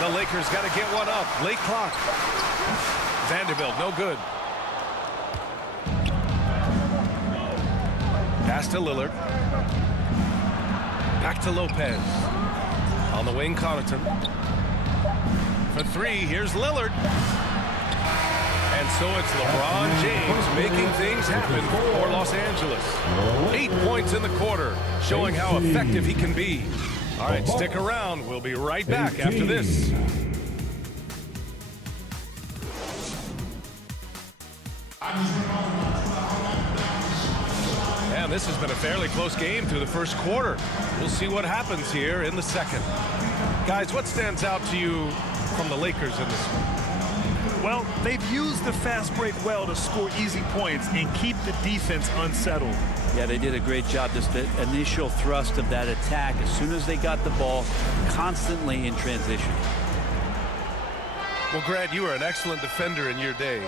The Lakers got to get one up. Late clock. Vanderbilt, no good. Pass to Lillard. Back to Lopez. On the wing, Connaughton. For three, here's Lillard. And so it's LeBron James making things happen for Los Angeles. 8 points in the quarter, showing how effective he can be. All right, stick around. We'll be right back after this. And this has been a fairly close game through the first quarter. We'll see what happens here in the second. Guys, what stands out to you from the Lakers in this one? Well, they've used the fast break well to score easy points and keep the defense unsettled. Yeah, they did a great job. Just the initial thrust of that attack as soon as they got the ball, constantly in transition. Well, Grant, you were an excellent defender in your day.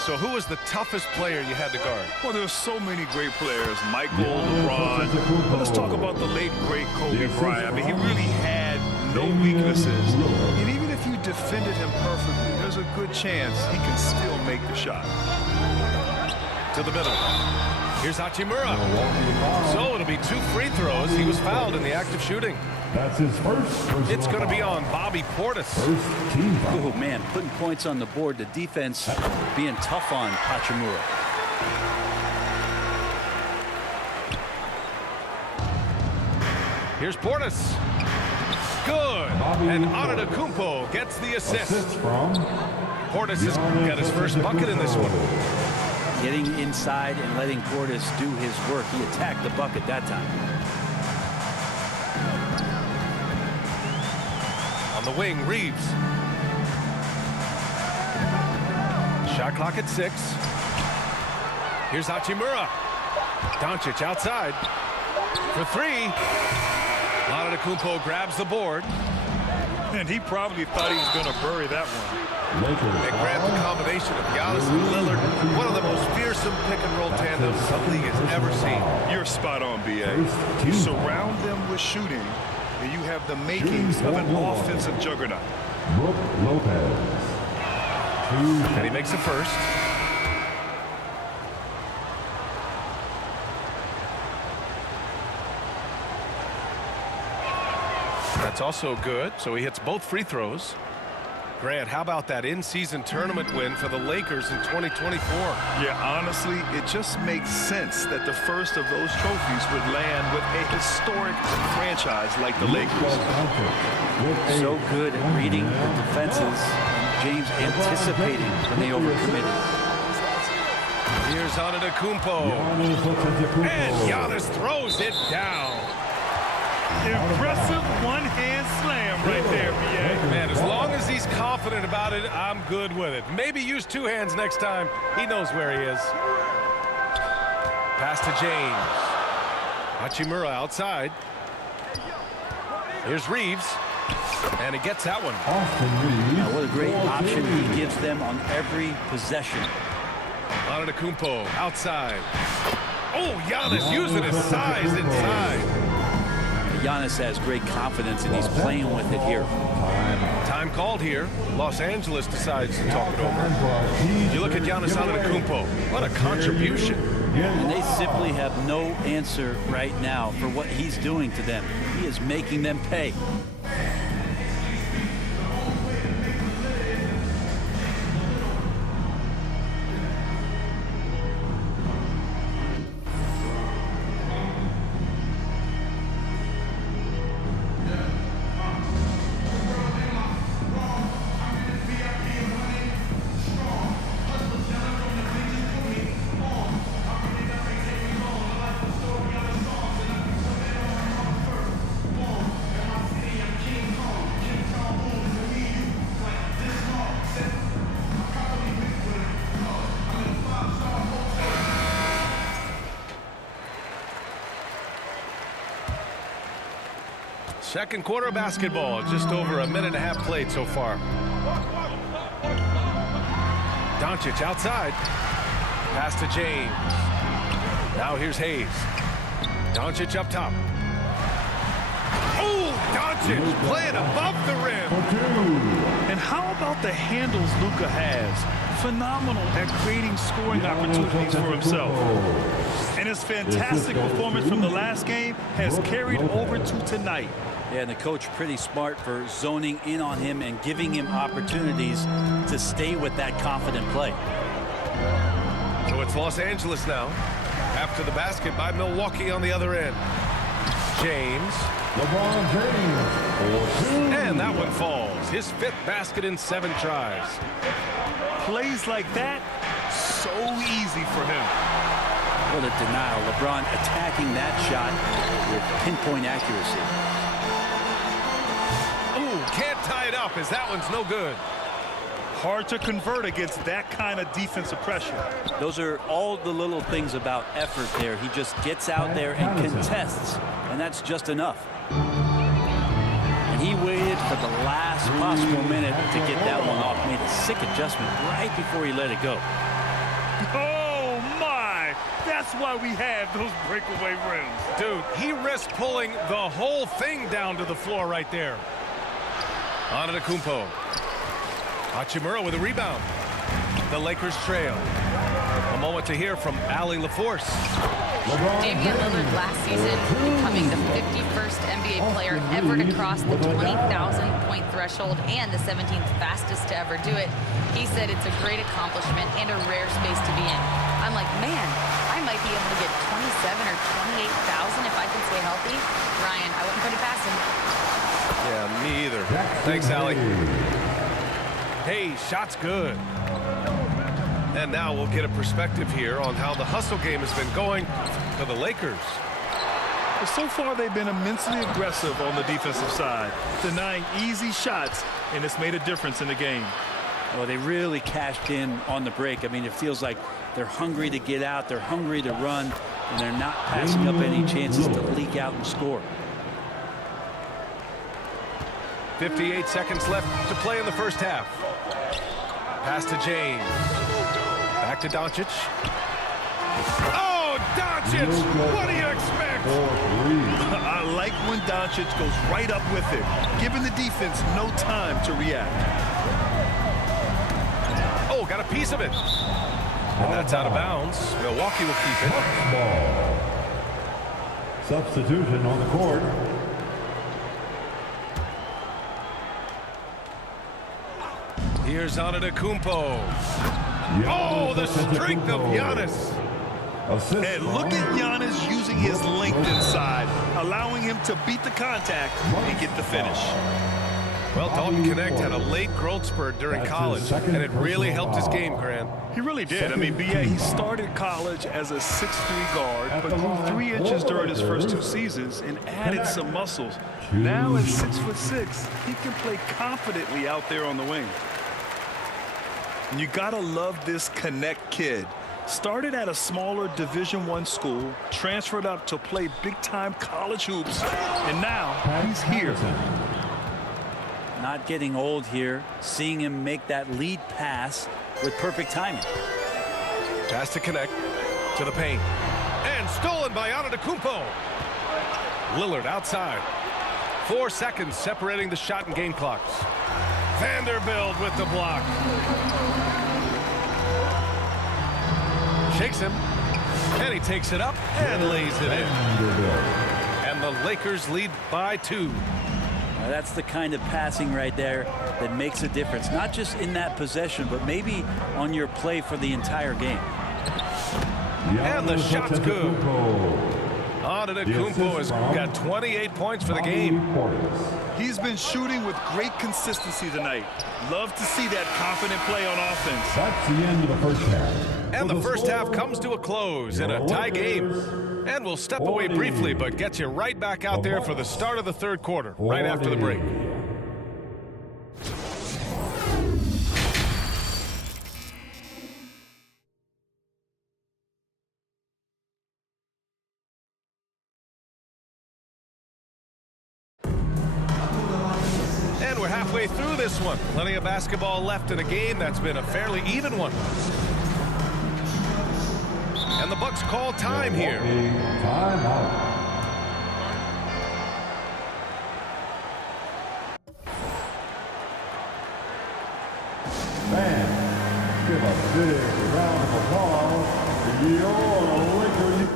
So who was the toughest player you had to guard? Well, there's so many great players. Michael, LeBron. But let's talk about the late, great Kobe Bryant. I mean, he really had no weaknesses. And even if you defended him perfectly, there's a good chance he can still make the shot. To the middle. Here's Hachimura. So it'll be 2 free throws. He was fouled in the act of shooting. That's his first. It's going to be on Bobby Portis. Oh, man, putting points on the board. The defense being tough on Hachimura. Here's Portis. Good. And Antetokounmpo gets the assist. Portis has got his first bucket in this one. Getting inside and letting Portis do his work. He attacked the bucket that time. On the wing, Reeves. Shot clock at 6. Here's Hachimura. Doncic outside. For 3. Antetokounmpo grabs the board. And he probably thought he was going to bury that one. And grab the combination of Giannis and Lillard, one of the most fearsome pick-and-roll tandems the league has ever seen. You're spot on, B.A. You surround them with shooting, and you have the makings of an offensive juggernaut. Brook Lopez. And he makes the first. That's also good, so he hits both free throws. Grant, how about that in-season tournament win for the Lakers in 2024? Yeah, honestly, it just makes sense that the first of those trophies would land with a historic franchise like the Lakers. So good at reading the defenses. James anticipating when they overcommitted. Here's Antetokounmpo. And Giannis throws it down. Impressive one-hand slam right there, B.A. Man, as long as he's confident about it, I'm good with it. Maybe use 2 hands next time. He knows where he is. Pass to James. Hachimura outside. Here's Reeves. And he gets that one. Now, what a great option he gives them on every possession. Antetokounmpo outside. Oh, Giannis using his size inside. Giannis has great confidence, and he's playing with it here. Time called here. Los Angeles decides to talk it over. You look at Giannis Antetokounmpo. What a contribution. And they simply have no answer right now for what he's doing to them. He is making them pay. Second quarter basketball, just over a minute and a half played so far. Doncic outside. Pass to James. Now here's Hayes. Doncic up top. Oh, Doncic playing above the rim. And how about the handles Luka has? Phenomenal at creating scoring opportunities for himself. And his fantastic performance from the last game has carried over to tonight. Yeah, and the coach pretty smart for zoning in on him and giving him opportunities to stay with that confident play. So it's Los Angeles now. After the basket by Milwaukee on the other end. James. LeBron James for 2. And that one falls. His 5th basket in 7 tries. Plays like that, so easy for him. What a denial. LeBron attacking that shot with pinpoint accuracy. Ooh, can't tie it up as that one's no good. Hard to convert against that kind of defensive pressure. Those are all the little things about effort there. He just gets out there and contests, and that's just enough. And he waited for the last possible minute to get that one off. Made a sick adjustment right before he let it go. Oh, my! That's why we have those breakaway rims. Dude, he risked pulling the whole thing down to the floor right there. Antetokounmpo. Hachimura with a rebound. The Lakers trail. A moment to hear from Allie LaForce. Damian Lillard last season becoming the 51st NBA player ever to cross the 20,000-point threshold and the 17th fastest to ever do it. He said it's a great accomplishment and a rare space to be in. I'm like, man, I might be able to get 27 or 28,000 if I can stay healthy. Ryan, I wouldn't put it past him. Yeah, me either. Thanks, Allie. Hey, shot's good. And now we'll get a perspective here on how the hustle game has been going for the Lakers. So far, they've been immensely aggressive on the defensive side, denying easy shots, and it's made a difference in the game. Well, they really cashed in on the break. I mean, it feels like they're hungry to get out, they're hungry to run, and they're not passing up any chances to leak out and score. 58 seconds left to play in the first half. Pass to James. Back to Doncic. Oh, Doncic! What do you expect? I like when Doncic goes right up with it, giving the defense no time to react. Oh, got a piece of it. And that's out of bounds. Milwaukee will keep it. Ball. Substitution on the court. Here's Antetokounmpo. Oh, the strength of Giannis. And look at Giannis using his length inside, allowing him to beat the contact and get the finish. Well, Dalton Connect had a late growth spurt during college, and it really helped his game, Grant. He really did. I mean, yeah, he started college as a 6'3" guard, but grew 3 inches during his first 2 seasons and added some muscles. Now at 6'6", he can play confidently out there on the wing. And you gotta love this Connect kid. Started at a smaller Division I school, transferred up to play big-time college hoops, and now he's here. Not getting old here, seeing him make that lead pass with perfect timing. Pass to Connect, to the paint, and stolen by Antetokounmpo. Lillard outside. 4 seconds separating the shot and game clocks. Vanderbilt with the block. Shakes him, and he takes it up and lays it in. And the Lakers lead by 2. Now that's the kind of passing right there that makes a difference, not just in that possession, but maybe on your play for the entire game. And the shot's good. Antetokounmpo has got 28 points for the game. He's been shooting with great consistency tonight. Love to see that confident play on offense. That's the end of the first half. And the first half comes to a close in a tie game. And we'll step away briefly, but get you right back out there for the start of the third quarter, right after the break. And we're halfway through this one. Plenty of basketball left in a game that's been a fairly even one. And the Bucks call time here. Timeout. give a big round of applause to your Lakers.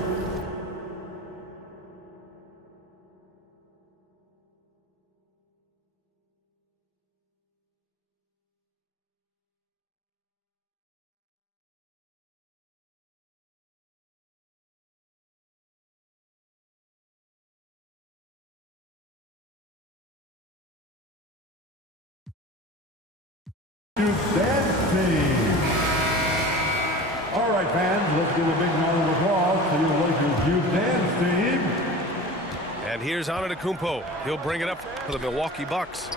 Dancing. All right, fans, let's give a big round of applause to your Lakers Youth Dance Team. And here's Antetokounmpo. He'll bring it up for the Milwaukee Bucks.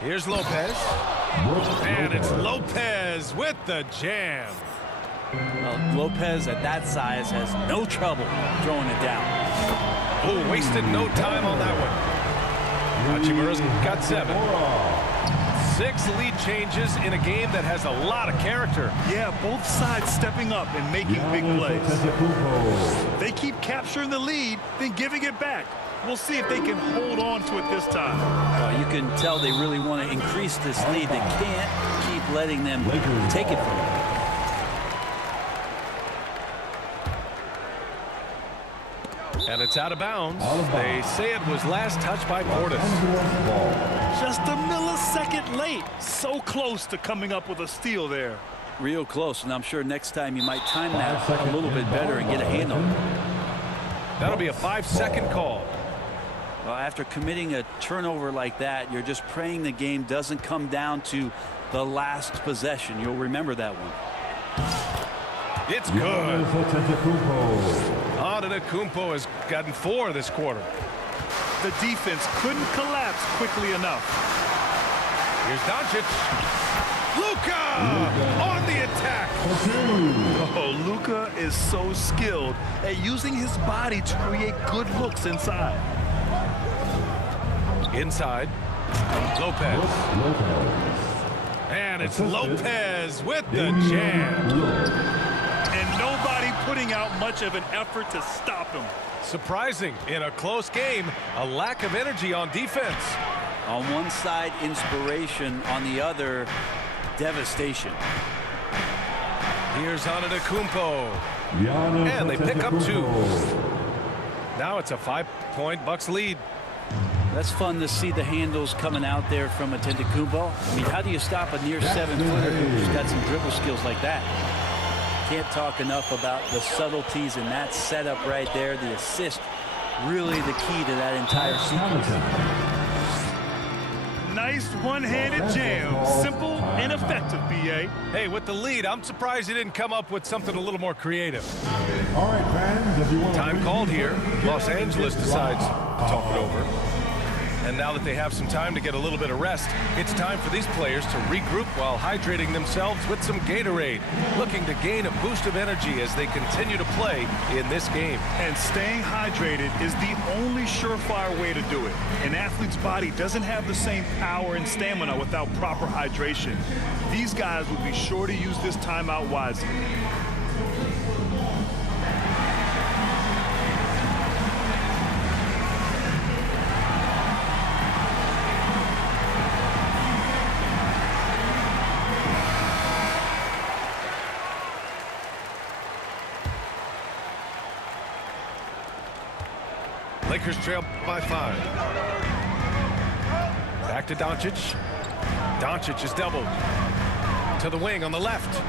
Here's Lopez. And it's Lopez with the jam. Well, Lopez at that size has no trouble throwing it down. Oh, wasted no time on that one. Hachimura's got 7. 6 lead changes in a game that has a lot of character. Yeah, both sides stepping up and making big plays. They keep capturing the lead, then giving it back. We'll see if they can hold on to it this time. You can tell they really want to increase this lead. They can't keep letting them take it from them. And it's out of bounds. They say it was last touched by Portis. Just a millisecond late. So close to coming up with a steal there. Real close, and I'm sure next time you might time that a little bit better and get a handle. That'll be a 5-second call. Well, after committing a turnover like that, you're just praying the game doesn't come down to the last possession. You'll remember that one. It's good. Antetokounmpo has gotten 4 this quarter. The defense couldn't collapse quickly enough. Here's Doncic. Luka on the attack. Oh, Luka is so skilled at using his body to create good looks inside. Inside. Lopez. And it's Lopez with the jam. And nobody putting out much of an effort to stop him. Surprising in a close game, a lack of energy on defense. On one side, inspiration. On the other, devastation. Here's Antetokounmpo. And they pick up 2. Now it's a 5-point Bucks lead. That's fun to see the handles coming out there from Antetokounmpo. I mean, how do you stop a near 7-footer who's got some dribble skills like that? Can't talk enough about the subtleties in that setup right there. The assist, really the key to that entire sequence. Nice one-handed jam. Simple and effective, B.A. Hey, with the lead, I'm surprised he didn't come up with something a little more creative. All right, fans, if you want Time called here. Los Angeles decides to talk it over. And now that they have some time to get a little bit of rest, it's time for these players to regroup while hydrating themselves with some Gatorade, looking to gain a boost of energy as they continue to play in this game. And staying hydrated is the only surefire way to do it. An athlete's body doesn't have the same power and stamina without proper hydration. These guys will be sure to use this timeout wisely. Lakers trail by 5. Back to Doncic. Doncic is doubled. To the wing on the left.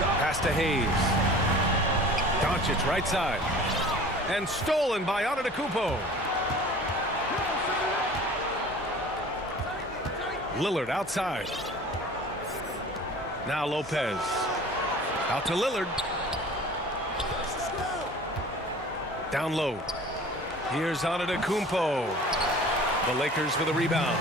Pass to Hayes. Doncic right side. And stolen by Antetokounmpo. Lillard outside. Now Lopez. Out to Lillard. Down low. Here's Antetokounmpo. The Lakers with a rebound.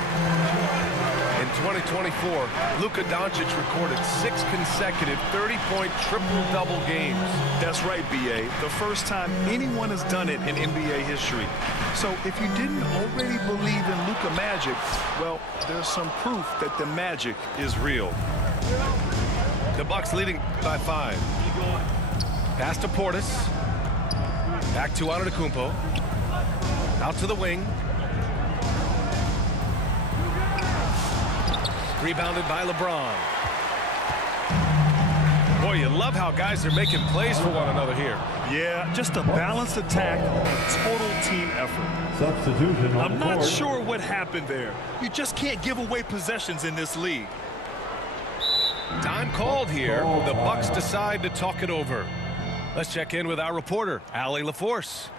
In 2024, Luka Doncic recorded 6 consecutive 30-point triple-double games. That's right, B.A. The first time anyone has done it in NBA history. So if you didn't already believe in Luka Magic, well, there's some proof that the magic is real. The Bucks leading by 5. Pass to Portis. Back to Antetokounmpo. Out to the wing. Rebounded by LeBron. Boy, you love how guys are making plays for one another here. Yeah, just a balanced attack, a total team effort. Substitution on I'm the not court. sure what happened there. You just can't give away possessions in this league. Time called here. The Bucks decide to talk it over. Let's check in with our reporter, Allie LaForce.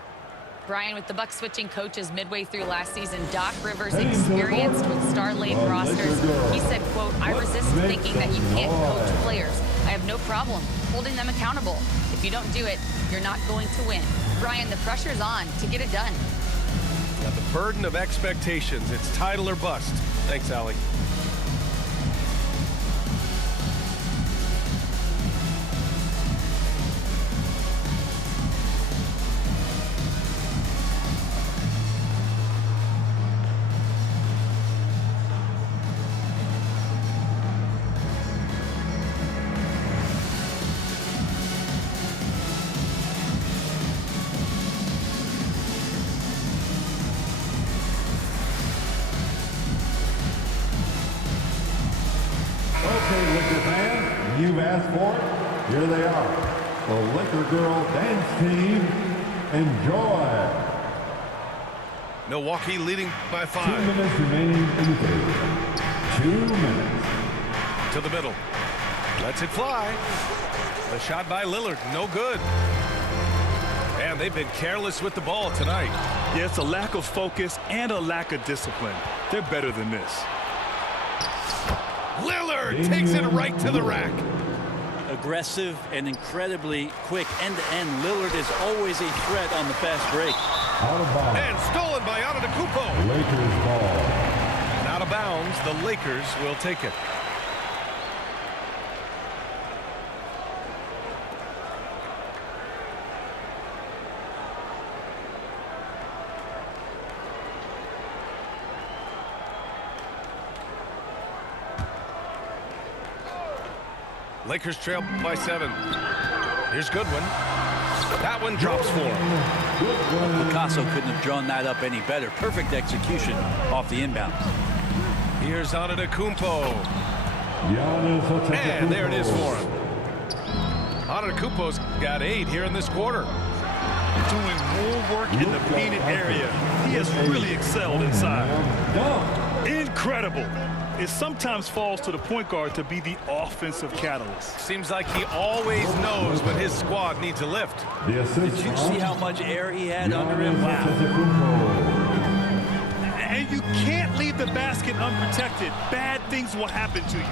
Brian, with the Bucks switching coaches midway through last season, Doc Rivers experienced with star-laden rosters. He said, quote, "I resist thinking that you can't coach players. I have no problem holding them accountable. If you don't do it, you're not going to win." Brian, the pressure's on to get it done. Now, the burden of expectations. It's title or bust. Thanks, Allie. Okay, Laker fans, you've asked for it. Here they are. The Laker Girl Dance Team. Enjoy. Milwaukee leading by 2 5. minutes remaining in the third. 2 minutes. To the middle. Lets it fly. The shot by Lillard, no good. And they've been careless with the ball tonight. Yeah, it's a lack of focus and a lack of discipline. They're better than this. Lillard takes it right to the rack. Aggressive and incredibly quick end-to-end. Lillard is always a threat on the fast break. Out of bounds. And stolen by Antetokounmpo. Lakers ball. And out of bounds, the Lakers will take it. Lakers trail by 7. Here's Goodwin. That one drops for him. Picasso couldn't have drawn that up any better. Perfect execution off the inbound. Here's Antetokounmpo. Giannis Antetokounmpo. And there it is for him. Antetokounmpo's got 8 here in this quarter. Doing more work in the painted area. He has really excelled inside. Dunk. Incredible. It sometimes falls to the point guard to be the offensive catalyst. Seems like he always knows when his squad needs a lift. The assist. Did you see how much air he had under him? Wow. And you can't leave the basket unprotected. Bad things will happen to you.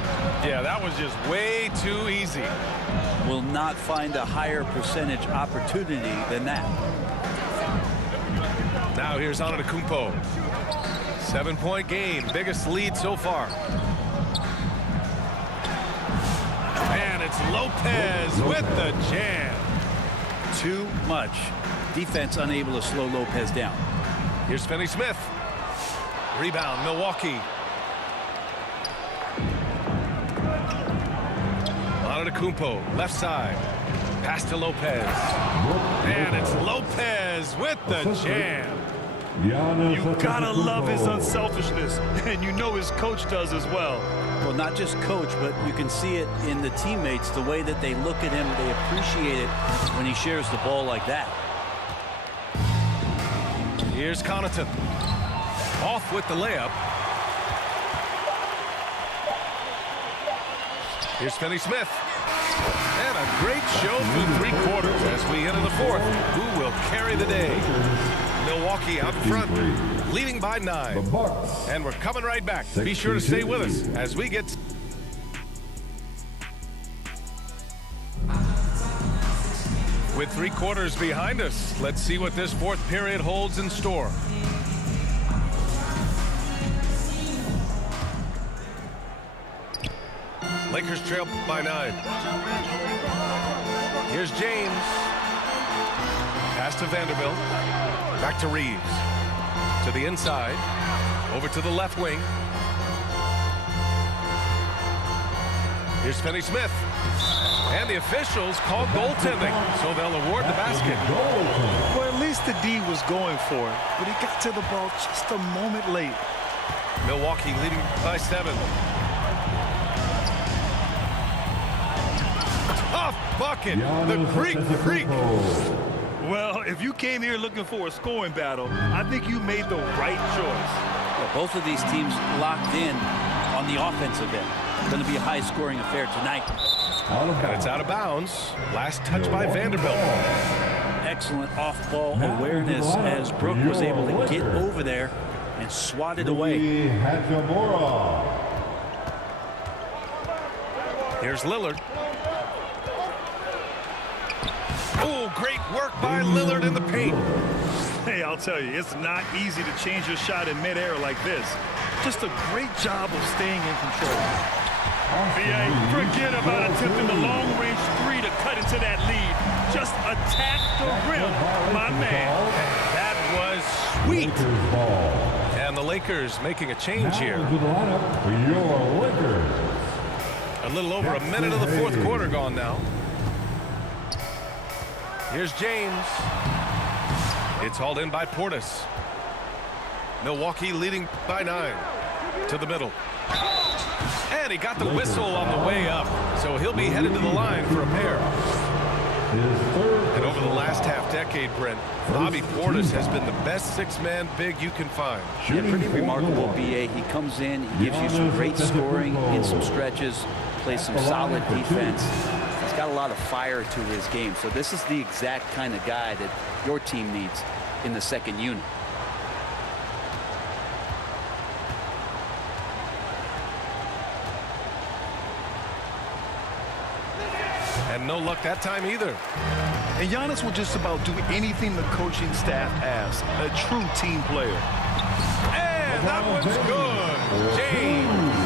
Yeah, that was just way too easy. Will not find a higher percentage opportunity than that. Now here's Antetokounmpo. 7-point game, biggest lead so far. And it's Lopez with the jam. Too much. Defense unable to slow Lopez down. Here's Finney-Smith. Rebound, Milwaukee. Antetokounmpo, left side. Pass to Lopez. And it's Lopez with the jam. You gotta love his unselfishness, and you know his coach does as well. Well, not just coach, but you can see it in the teammates, the way that they look at him. They appreciate it when he shares the ball like that. Here's Connaughton. Off with the layup. Here's Finney-Smith. And a great show through 3 quarters as we enter the 4th. Who will carry the day? Milwaukee out front, leading by 9. The Bucks. And we're coming right back. Be sure to stay with us as we get... With 3 quarters behind us, let's see what this 4th period holds in store. Lakers trail by 9. Here's James. Pass to Vanderbilt. Back to Reeves. To the inside. Over to the left wing. Here's Finney-Smith. And the officials call goaltending, so they'll award the basket. Well, at least the D was going for it, but he got to the ball just a moment late. Milwaukee leading by 7. Off bucket. The Greek Freak. Well, if you came here looking for a scoring battle, I think you made the right choice. Well, both of these teams locked in on the offensive end. It's going to be a high-scoring affair tonight. And it's out of bounds. Last touch by Vanderbilt. Excellent off-ball awareness as Brooke was able to get over there and swat it away. Hachimura. Here's Lillard. Oh, great work by Lillard in the paint. Hey, I'll tell you, it's not easy to change your shot in midair like this. Just a great job of staying in control. BA, forget about attempting the long-range three to cut into that lead. Just attack the rim, my man. That was sweet. Lakers ball. And the Lakers making a change here. Now to the lineup for your Lakers. A little over a minute of the fourth quarter gone now. Here's James. It's hauled in by Portis. Milwaukee leading by 9 to the middle. And he got the whistle on the way up, so he'll be headed to the line for a pair. And over the last half-decade, Brent, Bobby Portis has been the best six-man big you can find. Yeah, pretty remarkable, BA. He comes in, he gives you some great scoring in some stretches, plays some solid defense. He's got a lot of fire to his game, so this is the exact kind of guy that your team needs in the second unit. And no luck that time either. And Giannis will just about do anything the coaching staff asks. A true team player. And that one's good. James.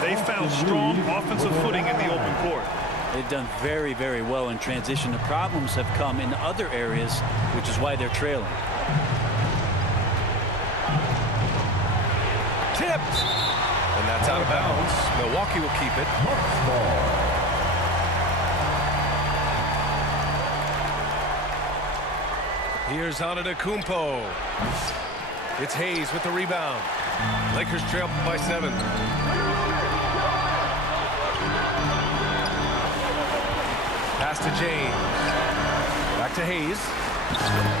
They found strong offensive footing in the open court. They've done very, very well in transition. The problems have come in other areas, which is why they're trailing. Tipped. And that's out of bounds. Milwaukee will keep it. Here's Antetokounmpo. It's Hayes with the rebound. Lakers trail by 7. Pass to James. Back to Hayes.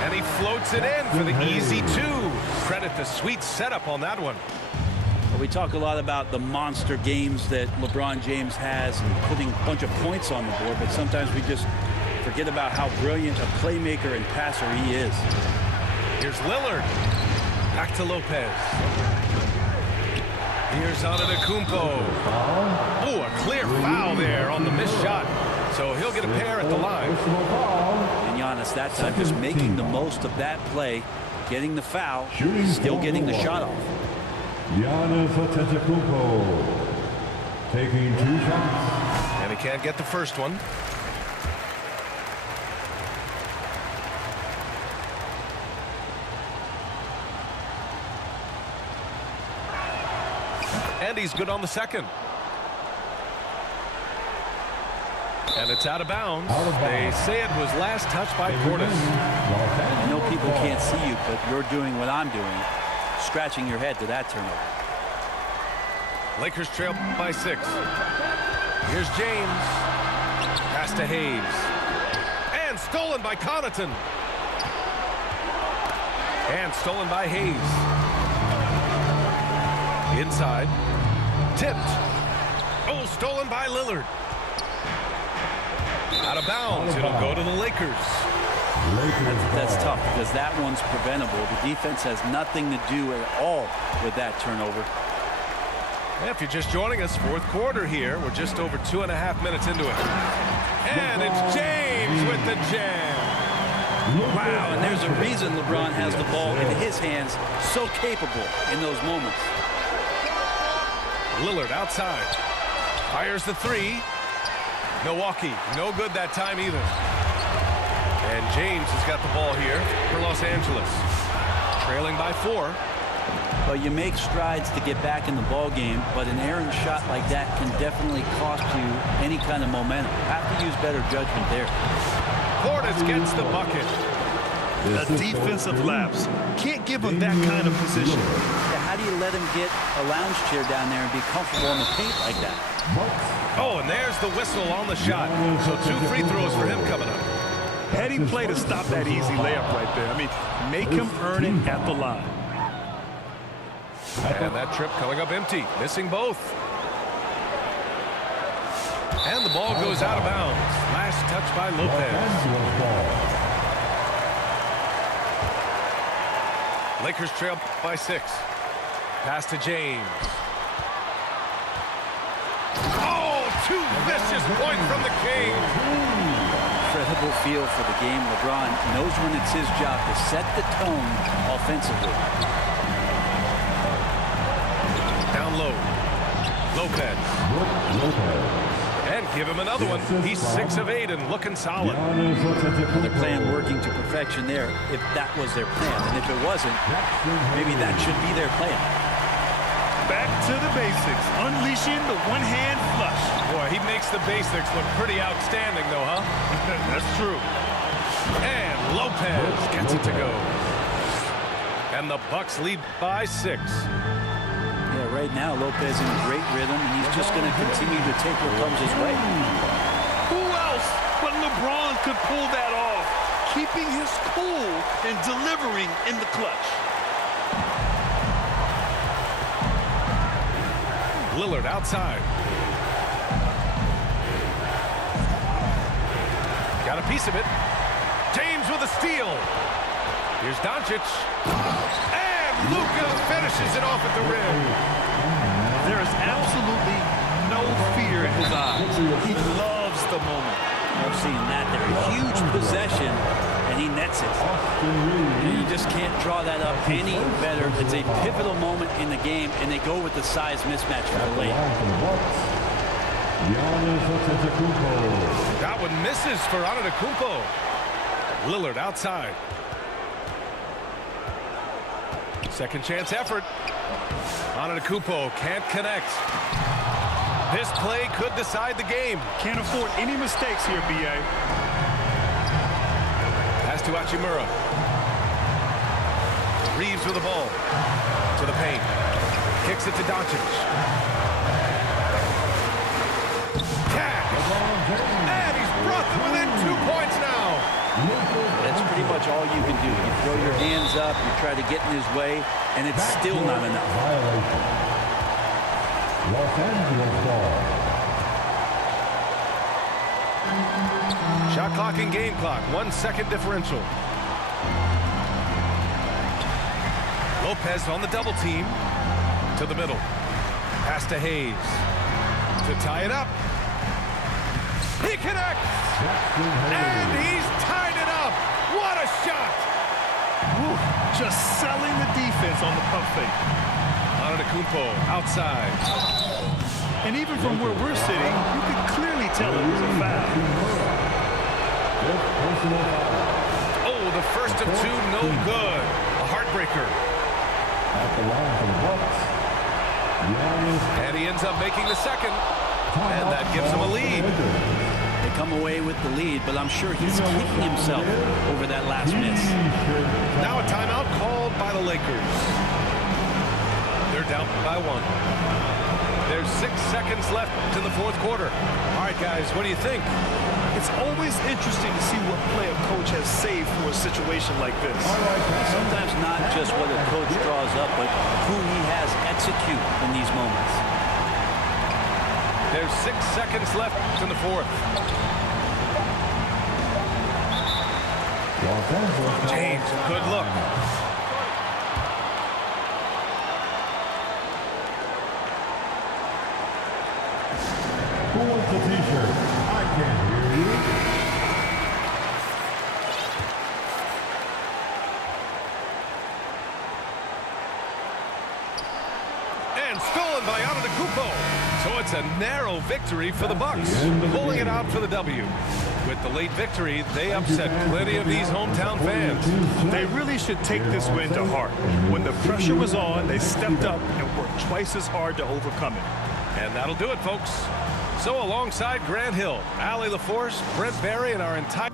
And he floats it in for the easy 2. Credit the sweet setup on that one. We talk a lot about the monster games that LeBron James has and putting a bunch of points on the board, but sometimes we just forget about how brilliant a playmaker and passer he is. Here's Lillard. Back to Lopez. Here's Antetokounmpo. Oh, a clear foul there on the missed shot. So he'll get a pair at the line. And Giannis that time just making the most of that play, getting the foul, still getting the shot off. Giannis Antetokounmpo taking 2 shots. And he can't get the first one. And he's good on the second. And it's out of bounds. They say it was last touched by Portis. I know people can't see you, but you're doing what I'm doing, scratching your head to that turnover. Lakers trail by 6. Here's James. Pass to Hayes. And stolen by Connaughton. And stolen by Hayes. Inside. Tipped. Oh, stolen by Lillard. Out of bounds. It'll go to the Lakers. That's tough because that one's preventable. The defense has nothing to do at all with that turnover. If you're just joining us, fourth quarter here. We're just over 2.5 minutes into it. And it's James with the jam. Wow, and there's a reason LeBron has the ball in his hands, so capable in those moments. Lillard outside. Fires the 3. Milwaukee, no good that time either. And James has got the ball here for Los Angeles. Trailing by 4. Well, you make strides to get back in the ball game, but an errant shot like that can definitely cost you any kind of momentum. Have to use better judgment there. Portis gets the bucket. A defensive lapse. Can't give him that kind of position. Yeah, how do you let him get a lounge chair down there and be comfortable in the paint like that? Oh, and there's the whistle on the shot. So 2 free throws for him coming up. Heady play to stop that easy layup right there. I mean, make him earn it at the line. And that trip coming up empty, missing both. And the ball goes out of bounds. Last touch by Lopez. Lakers trail by 6. Pass to James. Oh, 2 vicious points from the King. Incredible feel for the game. LeBron knows when it's his job to set the tone offensively. Down low. Lopez. And give him another one. He's 6 of 8 and looking solid. Their plan working to perfection there, if that was their plan. And if it wasn't, maybe that should be their plan. Back to the basics. Unleashing the one-hand flush. Boy, he makes the basics look pretty outstanding, though, huh? That's true. And Lopez gets it to go. And the Bucks lead by 6. Yeah, right now, Lopez in great rhythm, and he's just going to continue to take what comes his way. Who else but LeBron could pull that off? Keeping his cool and delivering in the clutch. Lillard outside. Got a piece of it. James with a steal. Here's Doncic. And Luka finishes it off at the rim. There is absolutely no fear in his eyes. He loves the moment. I've seen that there. A huge possession, and he nets it. And you just can't draw that up any better. It's a pivotal moment in the game, and they go with the size mismatch for the lane. That one misses for Antetokounmpo. Lillard outside. Second chance effort. Antetokounmpo can't connect. This play could decide the game. Can't afford any mistakes here, B.A. Pass to Hachimura. Reeves with the ball. To the paint. Kicks it to Doncic. Cash. And he's brought them within 2 points now. That's pretty much all you can do. You throw your hands up, you try to get in his way, and it's still not enough. Los Angeles ball. Shot clock and game clock. 1 second differential. Lopez on the double team. To the middle. Pass to Hayes. To tie it up. He connects. And he's tied it up. What a shot. Woo, just selling the defense on the pump fake. Antetokounmpo outside. And even from where we're sitting, you can clearly tell it was a foul. Oh, the first of 2, no good. A heartbreaker. At the line for the Bucks. And he ends up making the second. And that gives him a lead. They come away with the lead, but I'm sure he's kicking himself over that last miss. Now a timeout called by the Lakers. They're down by 1. There's 6 seconds left in the 4th quarter. All right, guys, what do you think? It's always interesting to see what play a coach has saved for a situation like this. Sometimes not just what a coach draws up, but who he has execute in these moments. There's 6 seconds left in the 4th. James, good look. Who wants the t-shirt? I can't hear you. And stolen by Antetokounmpo. So it's a narrow victory for the Bucks, pulling it out for the W. With the late victory, they upset plenty of these hometown fans. They really should take this win to heart. When the pressure was on, they stepped up and worked twice as hard to overcome it. And that'll do it, folks. So alongside Grant Hill, Allie LaForce, Brent Barry, and our entire